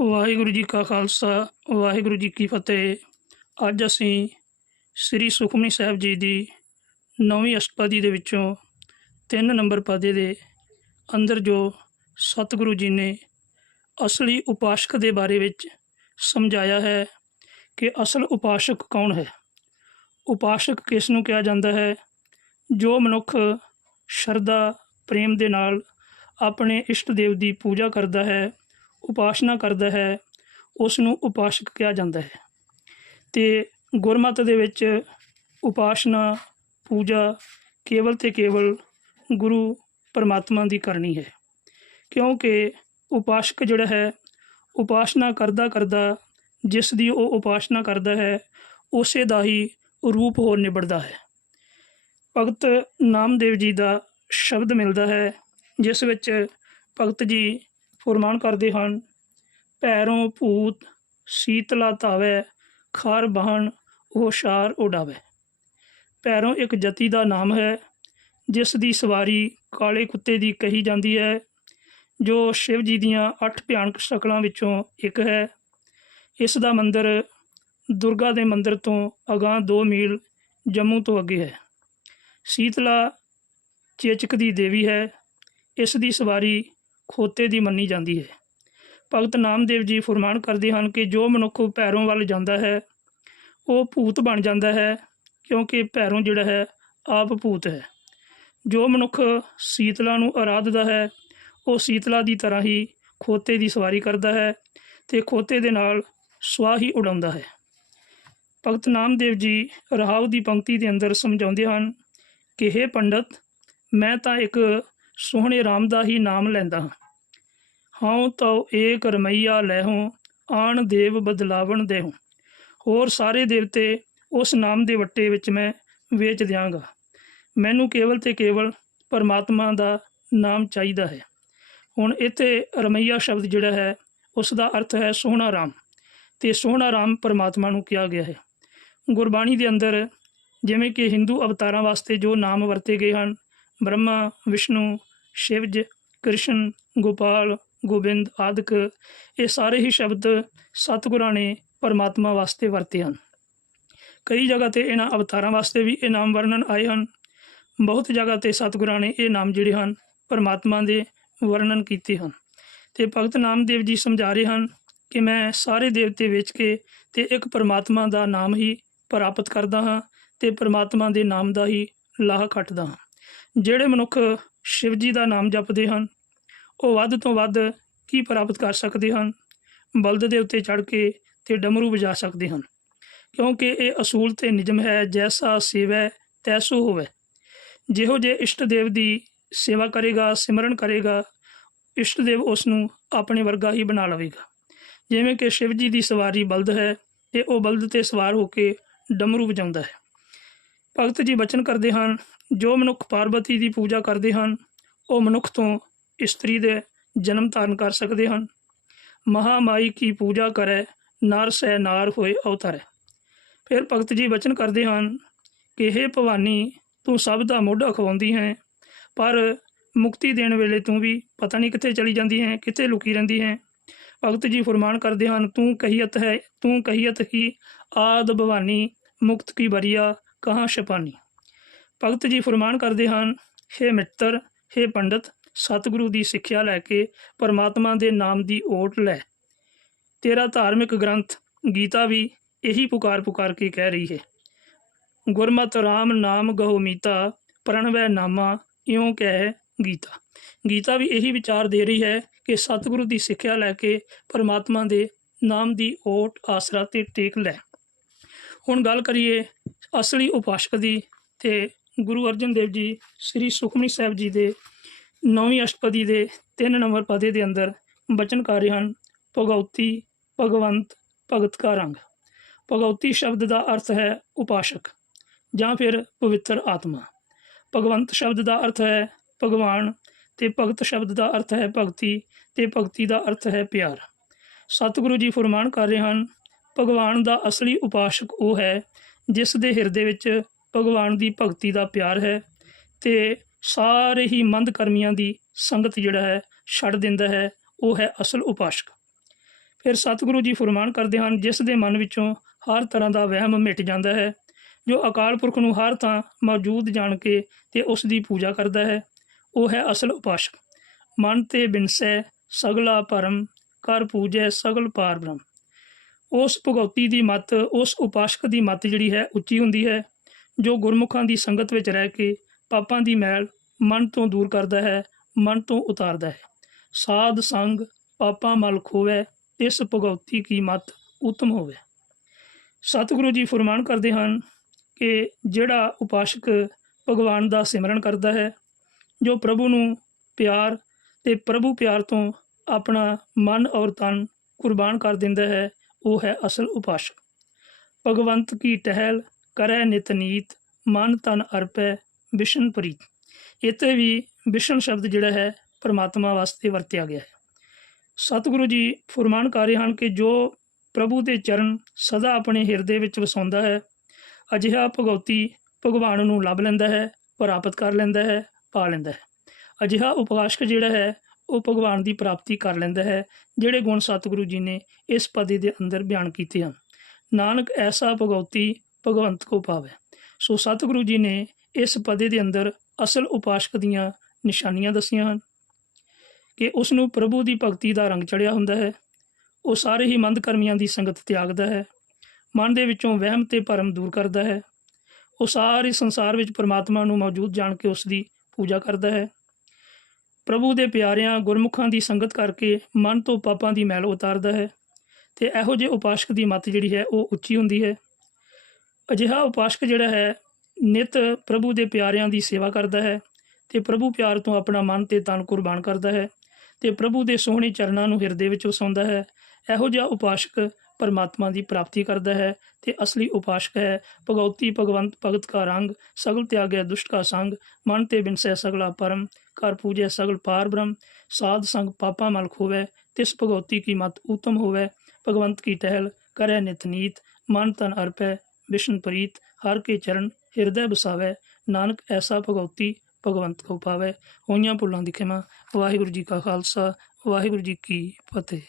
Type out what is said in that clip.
ਵਾਹਿਗੁਰੂ ਜੀ ਕਾ ਖਾਲਸਾ, ਵਾਹਿਗੁਰੂ ਜੀ ਕੀ ਫਤਿਹ। ਅੱਜ ਅਸੀਂ ਸ੍ਰੀ ਸੁਖਮਨੀ ਸਾਹਿਬ ਜੀ ਦੀ ਨੌਵੀਂ ਅਸ਼ਟਪਦੀ ਦੇ ਵਿੱਚੋਂ ਤਿੰਨ ਨੰਬਰ ਪਦੇ ਦੇ ਅੰਦਰ ਜੋ ਸਤਿਗੁਰੂ ਜੀ ਨੇ ਅਸਲੀ ਉਪਾਸ਼ਕ ਦੇ ਬਾਰੇ ਵਿੱਚ ਸਮਝਾਇਆ ਹੈ ਕਿ ਅਸਲ ਉਪਾਸ਼ਕ ਕੌਣ ਹੈ। ਉਪਾਸ਼ਕ ਕਿਸ ਨੂੰ ਕਿਹਾ ਜਾਂਦਾ ਹੈ? ਜੋ ਮਨੁੱਖ ਸ਼ਰਧਾ, ਪ੍ਰੇਮ ਦੇ ਨਾਲ ਆਪਣੇ ਇਸ਼ਟ ਦੇਵ ਦੀ ਪੂਜਾ ਕਰਦਾ ਹੈ ਉਪਾਸ਼ਨਾ ਕਰਦਾ ਹੈ ਉਸ ਨੂੰ ਉਪਾਸ਼ਕ ਕਿਹਾ ਜਾਂਦਾ ਹੈ। ਤੇ ਗੁਰਮਤ ਦੇ ਵਿੱਚ ਉਪਾਸ਼ਨਾ, ਪੂਜਾ ਕੇਵਲ ਤੇ ਕੇਵਲ ਗੁਰੂ ਪਰਮਾਤਮਾ ਦੀ ਕਰਨੀ ਹੈ। ਕਿਉਂਕਿ ਉਪਾਸ਼ਕ ਜਿਹੜਾ ਹੈ, ਉਪਾਸ਼ਨਾ ਕਰਦਾ ਕਰਦਾ ਜਿਸ ਦੀ ਉਹ ਉਪਾਸ਼ਨਾ ਕਰਦਾ ਹੈ, ਉਸੇ ਦਾ ਹੀ ਰੂਪ ਹੋਰ ਨਿਬੜਦਾ ਹੈ। ਭਗਤ ਨਾਮਦੇਵ ਜੀ ਦਾ ਸ਼ਬਦ ਮਿਲਦਾ ਹੈ, ਜਿਸ ਵਿੱਚ ਭਗਤ ਜੀ ਫੁਰਮਾਨ ਕਰਦੇ ਹਨ, ਪੈਰੋਂ ਭੂਤ ਸੀਤਲਾ ਧਾਵੈ, ਖਾਰ ਬਹਣ ਉਹ ਸ਼ਾਰ ਉਡਾਵੇ। ਪੈਰੋਂ ਇੱਕ ਜਤੀ ਦਾ ਨਾਮ ਹੈ, ਜਿਸ ਦੀ ਸਵਾਰੀ ਕਾਲੇ ਕੁੱਤੇ ਦੀ ਕਹੀ ਜਾਂਦੀ ਹੈ, ਜੋ ਸ਼ਿਵ ਜੀ ਦੀਆਂ ਅੱਠ ਭਿਆਨਕ ਸ਼ਕਲਾਂ ਵਿੱਚੋਂ ਇੱਕ ਹੈ। ਇਸ ਦਾ ਮੰਦਿਰ ਦੁਰਗਾ ਦੇ ਮੰਦਿਰ ਤੋਂ ਅਗਾਂਹ 2 ਮੀਲ ਜੰਮੂ ਤੋਂ ਅੱਗੇ ਹੈ। ਸੀਤਲਾ ਚੇਚਕ ਦੀ ਦੇਵੀ ਹੈ। ਇਸ ਦੀ ਸਵਾਰੀ ਖੋਤੇ ਦੀ ਮੰਨੀ ਜਾਂਦੀ ਹੈ। ਭਗਤ ਨਾਮਦੇਵ ਜੀ ਫਰਮਾਨ ਕਰਦੇ ਹਨ ਕਿ ਜੋ ਮਨੁੱਖ ਪੈਰੋਂ ਵੱਲ ਜਾਂਦਾ ਹੈ, ਉਹ ਭੂਤ ਬਣ ਜਾਂਦਾ ਹੈ, ਕਿਉਂਕਿ ਪੈਰੋਂ ਜਿਹੜਾ ਹੈ, ਆਪ ਭੂਤ ਹੈ। ਜੋ ਮਨੁੱਖ ਸੀਤਲਾ ਨੂੰ ਆਰਾਧਦਾ ਹੈ, ਉਹ ਸੀਤਲਾ ਦੀ ਤਰ੍ਹਾਂ ਹੀ ਖੋਤੇ ਦੀ ਸਵਾਰੀ ਕਰਦਾ ਹੈ ਤੇ ਖੋਤੇ ਦੇ ਨਾਲ ਸਵਾਹੀ ਉਡਾਉਂਦਾ ਹੈ। ਭਗਤ ਨਾਮਦੇਵ ਜੀ ਰਹਾਉ ਦੀ ਪੰਕਤੀ ਦੇ ਅੰਦਰ ਸਮਝਾਉਂਦੇ ਹਨ ਕਿ हे ਪੰਡਤ, ਮੈਂ ਤਾਂ ਇੱਕ ਸੋਹਣੇ ਰਾਮ ਦਾ ਹੀ ਨਾਮ ਲੈਂਦਾ ਹਾਂ। ਹਉ ਤਉ ਏਕ ਰਮਈਆ ਲੈਹੋਂ ਆਣ ਦੇਵ ਬਦਲਾਵਣ ਦੇਹੋਂ ਹੋਰ ਸਾਰੇ ਦੇਵਤੇ ਉਸ ਨਾਮ ਦੇ ਵੱਟੇ ਵਿੱਚ ਮੈਂ ਵੇਚ ਦਿਆਂਗਾ। ਮੈਨੂੰ ਕੇਵਲ ਤੇ ਕੇਵਲ ਪਰਮਾਤਮਾ ਦਾ ਨਾਮ ਚਾਹੀਦਾ ਹੈ। ਹੁਣ ਇੱਥੇ ਰਮਈਆ ਸ਼ਬਦ ਜਿਹੜਾ ਹੈ, ਉਸ ਦਾ ਅਰਥ ਹੈ ਸੋਹਣਾ ਰਾਮ ਤੇ ਸੋਹਣਾ ਰਾਮ ਪਰਮਾਤਮਾ ਨੂੰ ਕਿਹਾ ਗਿਆ ਹੈ। ਗੁਰਬਾਣੀ ਦੇ ਅੰਦਰ ਜਿਵੇਂ ਕਿ ਹਿੰਦੂ ਅਵਤਾਰਾਂ ਵਾਸਤੇ ਜੋ ਨਾਮ ਵਰਤੇ ਗਏ ਹਨ, ਬ੍ਰਹਮਾ, ਵਿਸ਼ਨੂੰ, ਸ਼ਿਵਜ, ਕ੍ਰਿਸ਼ਨ, ਗੋਪਾਲ ਗੋਬਿੰਦ ਆਦਿਕ ਇਹ ਸਾਰੇ ਹੀ ਸ਼ਬਦ ਸਤਿਗੁਰਾਂ ਨੇ ਪਰਮਾਤਮਾ ਵਾਸਤੇ ਵਰਤੇ ਹਨ। ਕਈ ਜਗ੍ਹਾ ਤੇ ਇਹਨਾਂ ਅਵਤਾਰਾਂ ਵਾਸਤੇ ਵੀ ਇਹ ਨਾਮ ਵਰਣਨ ਆਏ ਹਨ। ਬਹੁਤ ਜਗ੍ਹਾ ਤੇ ਸਤਿਗੁਰਾਂ ਨੇ ਇਹ ਨਾਮ ਜਿਹੜੇ ਹਨ, ਪਰਮਾਤਮਾ ਦੇ ਵਰਣਨ ਕੀਤੇ ਹਨ। ਤੇ ਭਗਤ ਨਾਮਦੇਵ ਜੀ ਸਮਝਾ ਰਹੇ ਹਨ ਕਿ ਮੈਂ ਸਾਰੇ ਦੇਵਤੇ ਵੇਚ ਕੇ ਤੇ ਇੱਕ ਪਰਮਾਤਮਾ ਦਾ ਨਾਮ ਹੀ ਪ੍ਰਾਪਤ ਕਰਦਾ ਹਾਂ ਤੇ ਪਰਮਾਤਮਾ ਦੇ ਨਾਮ ਦਾ ਹੀ ਲਾਹ ਕੱਟਦਾ ਹਾਂ। ਜਿਹੜੇ ਮਨੁੱਖ ਸ਼ਿਵ ਜੀ ਦਾ ਨਾਮ ਜਪਦੇ ਹਨ ਉਹ ਵੱਧ ਤੋਂ ਵੱਧ ਕੀ ਪ੍ਰਾਪਤ ਕਰ ਸਕਦੇ ਹਨ? ਬਲਦ ਦੇ ਉੱਤੇ ਚੜ ਕੇ ਤੇ ਡਮਰੂ ਵਜਾ ਸਕਦੇ ਹਨ। ਕਿਉਂਕਿ ਇਹ ਅਸੂਲ ਤੇ ਨਿਯਮ ਹੈ, ਜੈਸਾ ਸੇਵੈ ਤੈਸੋ ਹੋਵੇ। ਜਿਹੋ ਜੇ ਇਸ਼ਟ ਦੇਵ ਦੀ ਸੇਵਾ ਕਰੇਗਾ, ਸਿਮਰਨ ਕਰੇਗਾ, ਇਸ਼ਟ ਦੇਵ ਉਸ ਨੂੰ ਆਪਣੇ ਵਰਗਾ ਹੀ ਬਣਾ ਲਵੇਗਾ। ਜਿਵੇਂ ਕਿ ਸ਼ਿਵ ਜੀ ਦੀ ਸਵਾਰੀ ਬਲਦ ਹੈ ਤੇ ਉਹ ਬਲਦ ਤੇ ਸਵਾਰ ਹੋ ਕੇ ਡਮਰੂ ਵਜਾਉਂਦਾ ਹੈ। ਭਗਤ ਜੀ ਬਚਨ ਕਰਦੇ ਹਨ, ਜੋ ਮਨੁੱਖ ਪਾਰਵਤੀ ਦੀ ਪੂਜਾ ਕਰਦੇ ਹਨ, ਉਹ ਮਨੁੱਖ ਤੋਂ ਇਸਤਰੀ ਦੇ ਜਨਮ ਧਾਰਨ ਕਰ ਸਕਦੇ ਹਨ ਮਹਾਮਾਈ ਕੀ ਪੂਜਾ ਕਰੇ ਨਰ ਸੈ ਨਾਰ ਹੋਏ ਅਵਤਾਰੇ ਫਿਰ ਭਗਤ ਜੀ ਬਚਨ ਕਰਦੇ ਹਨ ਕਿ हे ਭਵਾਨੀ ਤੂੰ ਸਭ ਦਾ ਮੋਢਾ ਖਵਾਉਂਦੀ ਹੈ ਪਰ ਮੁਕਤੀ ਦੇਣ ਵੇਲੇ ਤੂੰ ਵੀ ਪਤਾ ਨਹੀਂ ਕਿੱਥੇ ਚਲੀ ਜਾਂਦੀ ਹੈ ਕਿੱਥੇ ਲੁਕੀ ਰਹਿੰਦੀ ਹੈ ਭਗਤ ਜੀ ਫਰਮਾਨ ਕਰਦੇ ਹਨ ਤੂੰ ਕਹੀਅਤ ਹੈ ਤੂੰ ਕਹੀਅਤ ਹੀ ਆਦ ਭਵਾਨੀ ਮੁਕਤ ਕੀ ਬਰੀਆ ਕਹਾਂ ਛਪਾਨੀ ਭਗਤ ਜੀ ਫਰਮਾਨ ਕਰਦੇ ਹਨ हे ਮਿੱਤਰ हे ਪੰਡਤ ਸਤਿਗੁਰੂ ਦੀ ਸਿੱਖਿਆ ਲੈ ਕੇ ਪਰਮਾਤਮਾ ਦੇ ਨਾਮ ਦੀ ਓਟ ਲੈ। ਤੇਰਾ ਧਾਰਮਿਕ ਗ੍ਰੰਥ, ਗੀਤਾ ਵੀ ਇਹੀ ਪੁਕਾਰ ਪੁਕਾਰ ਕੇ ਕਹਿ ਰਹੀ ਹੈ। ਗੁਰਮਤਿ RAM ਨਾਮ ਗਹੁ ਮੀਤਾ ਪ੍ਰਣਵੈ ਨਾਮਾ, ਇਉਂ ਕਹਿ ਗੀਤਾ। ਗੀਤਾ ਵੀ ਇਹੀ ਵਿਚਾਰ ਦੇ ਰਹੀ ਹੈ ਕਿ ਸਤਿਗੁਰੂ ਦੀ ਸਿੱਖਿਆ ਲੈ ਕੇ ਪਰਮਾਤਮਾ ਦੇ ਨਾਮ ਦੀ ਓਟ ਆਸਰਾ ਤੇ ਟੇਕ ਲੈ। ਹੁਣ ਗੱਲ ਕਰੀਏ ਅਸਲੀ ਉਪਾਸ਼ਕ ਦੀ ਤੇ ਗੁਰੂ ਅਰਜਨ ਦੇਵ ਜੀ, ਸ੍ਰੀ ਸੁਖਮਨੀ ਸਾਹਿਬ ਜੀ ਦੇ ਨੌਵੀਂ ਅਸ਼ਟਪਦੀ ਦੇ 3 ਨੰਬਰ ਪਦੇ ਦੇ ਅੰਦਰ ਬਚਨ ਕਰ ਰਹੇ ਹਨ ਭਗਉਤੀ, ਭਗਵੰਤ, ਭਗਤ ਕਾ ਰੰਗ। ਭਗਉਤੀ ਸ਼ਬਦ ਦਾ ਅਰਥ ਹੈ ਉਪਾਸ਼ਕ ਜਾਂ ਫਿਰ ਪਵਿੱਤਰ ਆਤਮਾ। ਭਗਵੰਤ ਸ਼ਬਦ ਦਾ ਅਰਥ ਹੈ ਭਗਵਾਨ ਤੇ ਭਗਤ ਸ਼ਬਦ ਦਾ ਅਰਥ ਹੈ ਭਗਤੀ ਤੇ ਭਗਤੀ ਦਾ ਅਰਥ ਹੈ ਪਿਆਰ। ਸਤਿਗੁਰੂ ਜੀ ਫਰਮਾਨ ਕਰ ਰਹੇ ਹਨ, ਭਗਵਾਨ ਦਾ ਅਸਲੀ ਉਪਾਸ਼ਕ ਉਹ ਹੈ ਜਿਸ ਦੇ ਹਿਰਦੇ ਵਿੱਚ ਭਗਵਾਨ ਦੀ ਭਗਤੀ ਦਾ ਪਿਆਰ ਹੈ ਤੇ ਸਾਰੇ ਹੀ ਮੰਦ ਕਰਮੀਆਂ ਦੀ ਸੰਗਤ ਜਿਹੜਾ ਹੈ, ਛੱਡ ਦਿੰਦਾ ਹੈ, ਉਹ ਹੈ ਅਸਲ ਉਪਾਸ਼ਕ। ਫਿਰ ਸਤਿਗੁਰੂ ਜੀ ਫਰਮਾਨ ਕਰਦੇ ਹਨ, ਜਿਸ ਦੇ ਮਨ ਵਿੱਚੋਂ ਹਰ ਤਰ੍ਹਾਂ ਦਾ ਵਹਿਮ ਮਿਟ ਜਾਂਦਾ ਹੈ, ਜੋ ਅਕਾਲ ਪੁਰਖ ਨੂੰ ਹਰ ਥਾਂ ਮੌਜੂਦ ਜਾਣ ਕੇ ਤੇ ਉਸ ਦੀ ਪੂਜਾ ਕਰਦਾ ਹੈ, ਉਹ ਹੈ ਅਸਲ ਉਪਾਸ਼ਕ। ਮਨ ਤੇ ਬਿਨਸੈ ਸਗਲਾ ਭਰਮ ਕਰ ਪੂਜੈ ਸਗਲ ਪਾਰ ਬ੍ਰਹਮ ਉਸ ਭਗਉਤੀ ਦੀ ਮਤ, ਉਸ ਉਪਾਸ਼ਕ ਦੀ ਮਤ ਜਿਹੜੀ ਹੈ, ਉੱਚੀ ਹੁੰਦੀ ਹੈ, ਜੋ ਗੁਰਮੁਖਾਂ ਦੀ ਸੰਗਤ ਵਿੱਚ ਰਹਿ ਕੇ ਪਾਪਾਂ ਦੀ ਮੈਲ ਮਨ ਤੋਂ ਦੂਰ ਕਰਦਾ ਹੈ, ਮਨ ਤੋਂ ਉਤਾਰਦਾ ਹੈ। ਸਾਧ ਸੰਗ ਪਾਪਾਂ ਮਲ ਖੋਵੈ, ਇਸ ਭਗਉਤੀ ਕੀ ਮਤ ਉਤਮ ਹੋਵੇ। ਸਤਿਗੁਰੂ ਜੀ ਫਰਮਾਨ ਕਰਦੇ ਹਨ ਕਿ ਜਿਹੜਾ ਉਪਾਸ਼ਕ ਭਗਵਾਨ ਦਾ ਸਿਮਰਨ ਕਰਦਾ ਹੈ, ਜੋ ਪ੍ਰਭੂ ਨੂੰ ਪਿਆਰ ਤੇ ਪ੍ਰਭੂ ਪਿਆਰ ਤੋਂ ਆਪਣਾ ਮਨ ਔਰ ਤਨ ਕੁਰਬਾਨ ਕਰ ਦਿੰਦਾ ਹੈ, ਉਹ ਹੈ ਅਸਲ ਉਪਾਸ਼ਕ। ਭਗਵੰਤ ਕੀ ਟਹਿਲ ਕਰੈ ਨਿਤ ਨੀਤ, ਮਨ ਤਨ ਅਰਪੈ ਵਿਸ਼ਨ ਪ੍ਰੀਤ ਇੱਥੇ ਵੀ ਵਿਸ਼ਨ ਸ਼ਬਦ ਜਿਹੜਾ ਹੈ, ਪਰਮਾਤਮਾ ਵਾਸਤੇ ਵਰਤਿਆ ਗਿਆ ਹੈ। ਸਤਿਗੁਰੂ ਜੀ ਫਰਮਾਨ ਕਰ ਰਹੇ ਹਨ ਕਿ ਜੋ ਪ੍ਰਭੂ ਦੇ ਚਰਨ ਸਦਾ ਆਪਣੇ ਹਿਰਦੇ ਵਿੱਚ ਵਸਾਉਂਦਾ ਹੈ, ਅਜਿਹਾ ਭਗਉਤੀ ਭਗਵਾਨ ਨੂੰ ਲੱਭ ਲੈਂਦਾ ਹੈ, ਪ੍ਰਾਪਤ ਕਰ ਲੈਂਦਾ ਹੈ, ਪਾ ਲੈਂਦਾ ਹੈ। ਅਜਿਹਾ ਉਪਾਸ਼ਕ ਜਿਹੜਾ ਹੈ, ਉਹ ਭਗਵਾਨ ਦੀ ਪ੍ਰਾਪਤੀ ਕਰ ਲੈਂਦਾ ਹੈ, ਜਿਹੜੇ ਗੁਣ ਸਤਿਗੁਰੂ ਜੀ ਨੇ ਇਸ ਪਦੇ ਦੇ ਅੰਦਰ ਬਿਆਨ ਕੀਤੇ ਹਨ। ਨਾਨਕ ਐਸਾ ਭਗਉਤੀ ਭਗਵੰਤ ਕੋ ਪਾਵੇ। ਸੋ ਸਤਿਗੁਰੂ ਜੀ ਨੇ ਇਸ ਪਦੇ ਦੇ ਅੰਦਰ ਅਸਲ ਉਪਾਸ਼ਕ ਦੀਆਂ ਨਿਸ਼ਾਨੀਆਂ ਦੱਸੀਆਂ ਹਨ। ਕਿ ਉਸ ਨੂੰ ਪ੍ਰਭੂ ਦੀ ਭਗਤੀ ਦਾ ਰੰਗ ਚੜਿਆ ਹੁੰਦਾ ਹੈ। ਉਹ ਸਾਰੇ ਹੀ ਮੰਦ ਕਰਮੀਆਂ ਦੀ ਸੰਗਤ ਤਿਆਗਦਾ ਹੈ। ਮਨ ਦੇ ਵਿੱਚੋਂ ਵਹਿਮ ਤੇ ਭਰਮ ਦੂਰ ਕਰਦਾ ਹੈ। ਉਹ ਸਾਰੇ ਸੰਸਾਰ ਵਿੱਚ ਪਰਮਾਤਮਾ ਨੂੰ ਮੌਜੂਦ ਜਾਣ ਕੇ ਉਸ ਦੀ ਪੂਜਾ ਕਰਦਾ ਹੈ। ਪ੍ਰਭੂ ਦੇ ਪਿਆਰਿਆਂ, ਗੁਰਮੁਖਾਂ ਦੀ ਸੰਗਤ ਕਰਕੇ ਮਨ ਤੋਂ ਪਾਪਾਂ ਦੀ ਮੈਲ ਉਤਾਰਦਾ ਹੈ ਤੇ ਇਹੋ ਜਿਹੇ ਉਪਾਸ਼ਕ ਦੀ ਮੱਤ ਜਿਹੜੀ ਹੈ ਉਹ ਉੱਚੀ ਹੁੰਦੀ ਹੈ। ਅਜਿਹਾ ਉਪਾਸ਼ਕ ਜਿਹੜਾ ਹੈ ਨਿਤ ਪ੍ਰਭੂ ਦੇ ਪਿਆਰਿਆਂ ਦੀ ਸੇਵਾ ਕਰਦਾ ਹੈ ਤੇ ਪ੍ਰਭੂ ਪਿਆਰ ਤੋਂ ਆਪਣਾ ਮਨ ਤੇ ਤਨ ਕੁਰਬਾਨ ਕਰਦਾ ਹੈ ਤੇ ਪ੍ਰਭੂ ਦੇ ਸੋਹਣੇ ਚਰਨਾਂ ਨੂੰ ਹਿਰਦੇ ਵਿੱਚ ਵਸਾਉਂਦਾ ਹੈ। ਇਹੋ ਜਿਹਾ ਉਪਾਸ਼ਕ ਪਰਮਾਤਮਾ ਦੀ ਪ੍ਰਾਪਤੀ ਕਰਦਾ ਹੈ ਤੇ ਅਸਲੀ ਉਪਾਸ਼ਕ ਹੈ। ਭਗਉਤੀ ਭਗਵੰਤ ਭਗਤ ਕਾ ਰੰਗ, ਸਗਲ ਤਿਆਗੈ ਦੁਸ਼ਟ ਕਾ ਸੰਗ, ਮਨ ਤੇ ਬਿਨਸੈ ਸਗਲਾ ਪਰਮ ਕਰ ਪੂਜੈ ਸਗਲ ਪਾਰ ਬ੍ਰਹਮ, ਸਾਧ ਸੰਗ ਪਾਪਾ ਮਲ ਖੋਵੈ, ਤਿਸ ਭਗਉਤੀ ਕੀ ਮਤ ਉਤਮ ਹੋਵੈ, ਭਗਵੰਤ ਕੀ ਟਹਿਲ ਕਰੈ ਨਿਤਨੀਤ ਮਨ ਤਨ ਅਰਪੈ ਵਿਸ਼ਨ ਪ੍ਰੀਤ, ਹਰ ਕੇ ਚਰਨ ਹਿਰਦੈ ਬਸਾਵੈ, ਨਾਨਕ ਐਸਾ ਭਗਉਤੀ ਭਗਵੰਤ ਕੋ ਪਾਵੈ। ਹੋਈਆਂ ਭੁੱਲਾਂ ਦੀ ਖਿਮਾ, ਵਾਹਿਗੁਰੂ ਜੀ ਕਾ ਖਾਲਸਾ, ਵਾਹਿਗੁਰੂ ਜੀ ਕੀ ਫਤਿਹ।